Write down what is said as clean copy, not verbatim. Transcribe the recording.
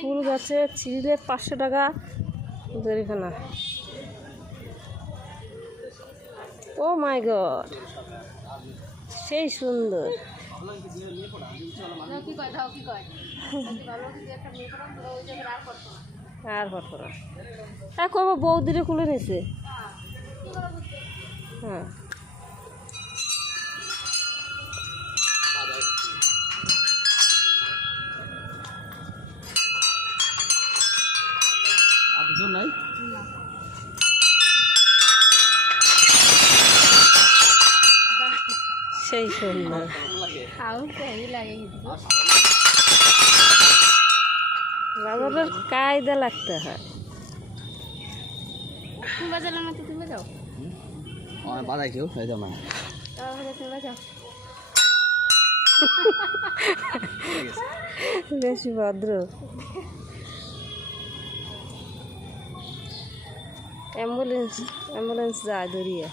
ফুল গাছে ছিঁড়লে 500 টাকা জরিমানা। ও মাই গড, সেই সুন্দর। আর পারতো না, এখন বৌদিরে খুলে নিছে। হ্যাঁ, সেই সুন্দর। বাজারের কায়দা লাগতে হয়। বেশি ভদ্র। অ্যাম্বুলেন্স যায় দৌড়িয়ে।